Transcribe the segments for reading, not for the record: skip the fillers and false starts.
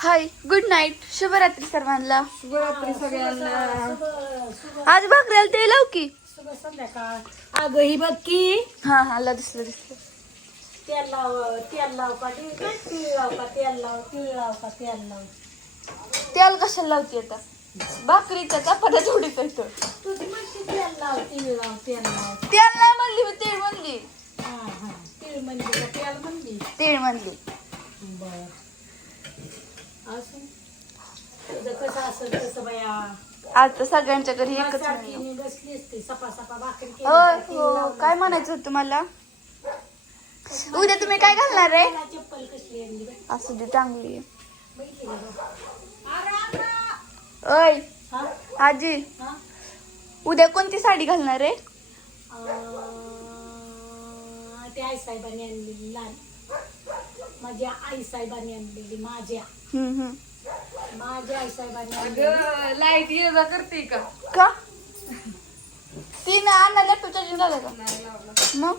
हाय, good night, शुभरात्री सर्वांना. शुभरात्री सगळ्यांना. आज भाकऱ्याला ते लाव की. शुभ संध्याकाळ. अगं ही बघ की. हा हा, दिसलं. तेल लाव का तीळ लाव का तेल लाव, तीळ लाव का तेल लाव. तेल कशाला लावती आता? भाकरीच्या चपात्या थोडीच येतं. तुझी म्हणते तेल लाव, तीळ लाव, तेल लाव. तेल नाही म्हणली, मी तेल म्हणली. हा हा, तीळ म्हणली का तेल म्हणली? तेल म्हणली. बर. असं तुझं कसं असेल तसं बया. आज तर सगळ्यांच्या घरी एकच सारखी नाही. मी बसली असते सपा सपा भाकरी केली हो तर तीळ हो, लावलं काय असतं. म्हणायचं होतं मला? उद्या तुम्ही काय घालणार आहे? मला चप्पल कसली आणली बाई? असू दे, चांगली आहे. बघितली का बघ? अरे अण्णा! ओय हा आजी, हा उद्या कोणती साडी घालणार आहे? ते आई साहेबांनी आणलेली लहान, माझ्या आई साहेबांनी आणलेली, माझ्या आई साहेबांनी आणलेली. लाईट ये जा करते का? का ती ना आणा लॅपटॉप चार्जिंग झालं का? नाही लावला. मग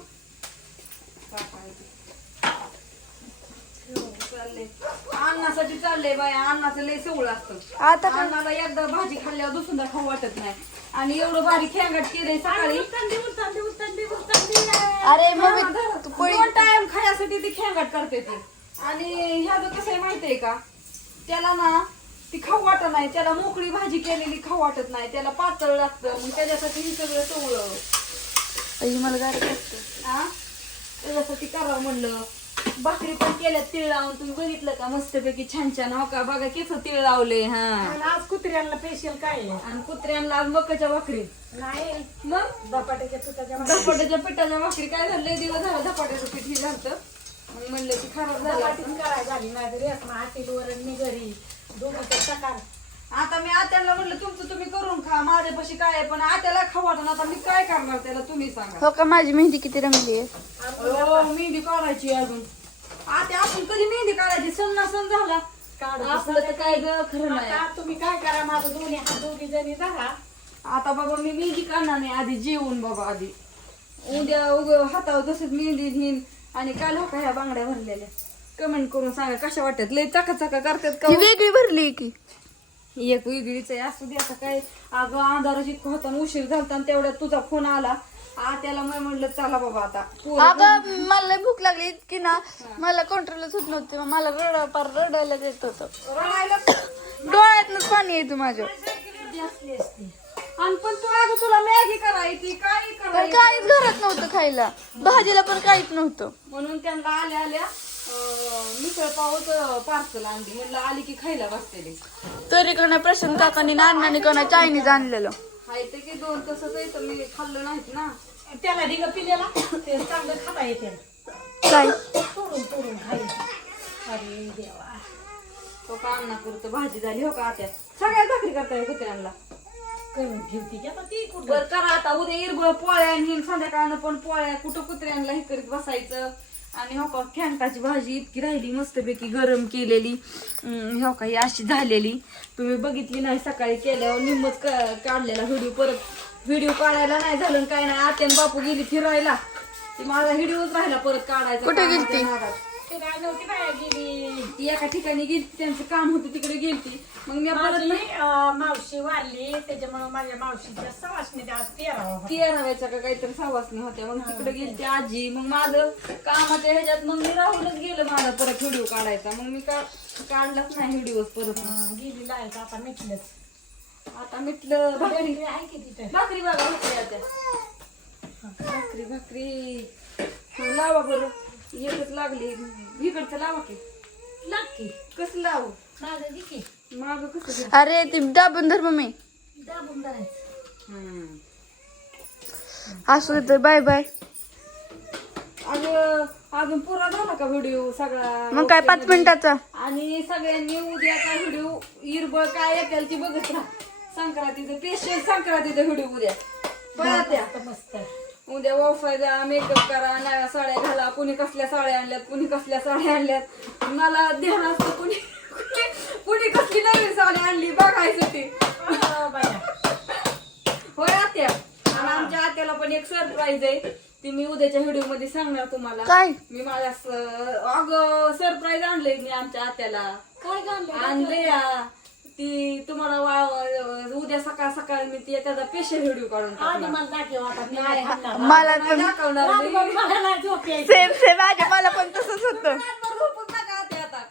चाललंय अन्नासाठी चाललंय बाया. अन्नाचं लय सवळ असतं. आता काय? अन्नाला एकदा भाजी खाल्ल्यावर दुसऱ्यांदा खाऊ वाटत नाही. आणि एवढं बारीक खेंगाट केलंय सकाळी. अरे मम्मी तू पोळी दोन टाइम खाण्यासाठी ती खेंगाट करते ती. आणि ह्याचं कसं आहे माहितीये का, त्याला ना ती खाऊ वाटत नाही. त्याला मोकळी भाजी केलेली खाऊ वाटत नाही. त्याला पातळ लागतं. मग त्याच्यासाठी ही सगळं सवळ मला गाडी असतं. हा त्याच्यासाठी करावं म्हणलं. भाकरी पण केल्यात तीळ लावून. तुम्ही बघितलं का मस्तपैकी छान छान. हो का, बघा किती तीळ लावले. हा, आणि आज कुत्र्यांना स्पेशल काय आहे? आणि कुत्र्यांना आज मकाच्या भाकरी. नाही मग धपाट्याच्या पिठाच्या धपाट्याच्या पिठाच्या भाकरी. काय झालं, लय दिवस झालं धपाट्याचं पीठ हे झालं. मग म्हणलं की खराब झालं. धपाटीच करायला झाली नाही तर रेसमा हातील वरण मी घरी दोघीचं सकाळ. आता मी आत्याला म्हणलं तुमचं तुम्ही करून खा, माझ्यापाशी काय आहे. पण आत्याला खाऊ वाटत. आता मी काय करणार त्याला, तुम्ही सांगा. हो का, माझी मेहंदी किती रंगली आहे. हो, मेहंदी काढायची अजून. आता आपण कधी मेहंदी काढायची? सण ना सण झाला काढू आपलं तर काय ग खरं नाही. आता तुम्ही काय करा, माझं दोन्ही हात दोघी जणी धरा. आता बाबा मी मेहंदी काढणार नाही. आधी जेवून बाबा, आधी उद्या हातावर तसंच मेहंदी घेईन. आणि काल हो का ह्या बांगड्या भरलेल्या, कमेंट करून सांगा कशा वाटतात. लय चका करतात का? ही वेगळी भरली की एक वेगळीच आहे. असू दे आता काय. अगं अंधाराच इतकं होता, उशीर झालता आणि तेवढ्यात तुझा फोन आला. त्याला मी म्हणलं चला बाबा आता. अगं मला लय भूक लागली इतकी ना, मला कंट्रोलच होत नव्हते. मला रडायला येत होतं. रडायला डोळ्यातनच पाणी येतं माझ्या. असली असते आणि पण तू अगं तुला मॅगी करायची, काही पण करायची. काहीच घरात नव्हतं खायला, भाजीला पण काहीच नव्हतं. म्हणून त्यांना आल्या मिसळ पावच पार्सल आणली. म्हणलं आली की खायला बसतेली. तरी कोणा प्रशांत काकांनी नानाने कोणा चायनीज आणलेलं. हाय ते की दोन तसंच आहे, तर मी खाल्लं नाहीत ना. त्याला ढिग पिलेला ते चांगलं खाता येते, काय तोडून खायचं. अरे देवा, तो का अन्ना करतो. भाजी झाली हो का आत्या, सगळ्या भाकरी करताय कुत्र्यांना. करून ठेवती की आता ती कुठं. बर करा आता. उद्या इरबळ पोळ्या आणि संध्याकाळनं पण पोळ्या. कुठं कुत्र्यांना हे करीत बसायचं. आणि हो का खेंटाची भाजी इतकी राहिली मस्तपैकी गरम केलेली. हो का ही अशी झालेली, तुम्ही बघितली नाही सकाळी केल्यावर. निम्मच काढलेला व्हिडिओ. परत व्हिडिओ काढायला नाही झालं काय नाही. आत्यान बापू गेली फिरायला, ती माझा व्हिडिओच राहिला परत काढायचा. कुठे गेली ती? ते काय नव्हती बाया गेली. ती एका ठिकाणी गेली, त्यांचं काम होतं तिकडे गेलती. मग मी परत माझी मावशी वारली, त्याच्यामुळे माझ्या मावशीच्या सवासणी आज 13 तेराव्याच्या का काहीतरी सवासणी होत्या. मग तिकडे गेलती आजी. मग माझं कामाच्या ह्याच्यात मग मी राहूनच गेलं माझा परत व्हिडिओ काढायचा. मग मी काढलाच नाही व्हिडिओ परत. गेली लायचं आता मिटलंच. आता मिटलं. भाकरी आहे की तिथे भाकरी बघा होते आता. भाकरी लावा बरं. एकच लागली. इकडचं लावा की. लागते कसं लावू? माझं दिकी माझं कसं? अरे ती दाबून धर मम्मी. दाबून धरायचं. असू दे तर, बाय बाय. अजून पुरा झाला का व्हिडिओ सगळा? मग काय 5 मिनिटाचा. आणि सगळ्यांनी उद्याचा व्हिडिओ इरबळ काय येतील ती बघत राहा. संक्रांतीचं स्पेशल संक्रांतीचा व्हिडिओ उद्या बघा. त्या मस्त उद्या वाफाय जा, मेकअप करा, नव्या साड्या घाला. कुणी कसल्या साड्या आणल्यात, कुणी कसल्या साड्या आणल्यात. मला ध्यान असतं कुणी कसली नवीन साडी आणली बघायसाठी. बाया. होय आत्या. आणि आमच्या आत्याला पण एक सरप्राईज आहे. ती मी उद्याच्या व्हिडिओ मध्ये सांगणार तुम्हाला. काय? मी माझ्या अगं सरप्राईज आणले मी आमच्या आत्याला. काय घालले आणले ती तुम्हाला उद्या सकाळ सकाळ मी त्याचा स्पेशल व्हिडिओ काढून आणि टाकणार. मला दाखव आता मी नाही घालणार. मला नाही पण दाखवणार मी. मला नाही झोप यायची. सेम सेम आजी मला पण तसंच होतं. रातभर झोपून नका आत्या आता.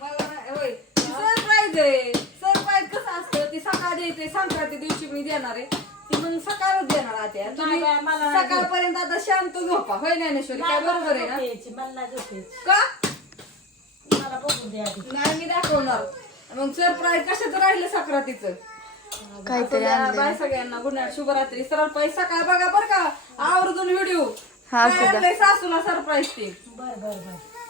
मला नाही- होय सरप्राईज आहे. सरप्राईज कसं असतं ती सकाळ द्यायचे संक्रांती दिवशी मी देणार आहे ती मग सकाळच देणार आत्या. तुम्ही नाही, मला नाही सकाळपर्यंत आता शांत झोपा होय ज्ञानेश्वरी काय नाही, मला बरोबर आहे झोप ना यायची. मला नाही झोप यायची. का मला बघून द्या आधी. नाही मी दाखवणार. मग सरप्राईज कशाचं राहिलं संक्रांतीचं काहीतरी आणलंय. बाय सगळ्यांना गुड नाईट शुभरात्री. सरप्राईज सकाळ बघा बरं का आवर्जून व्हिडिओ हा, असू द्या. सासूला सरप्राईज ते बर बर बर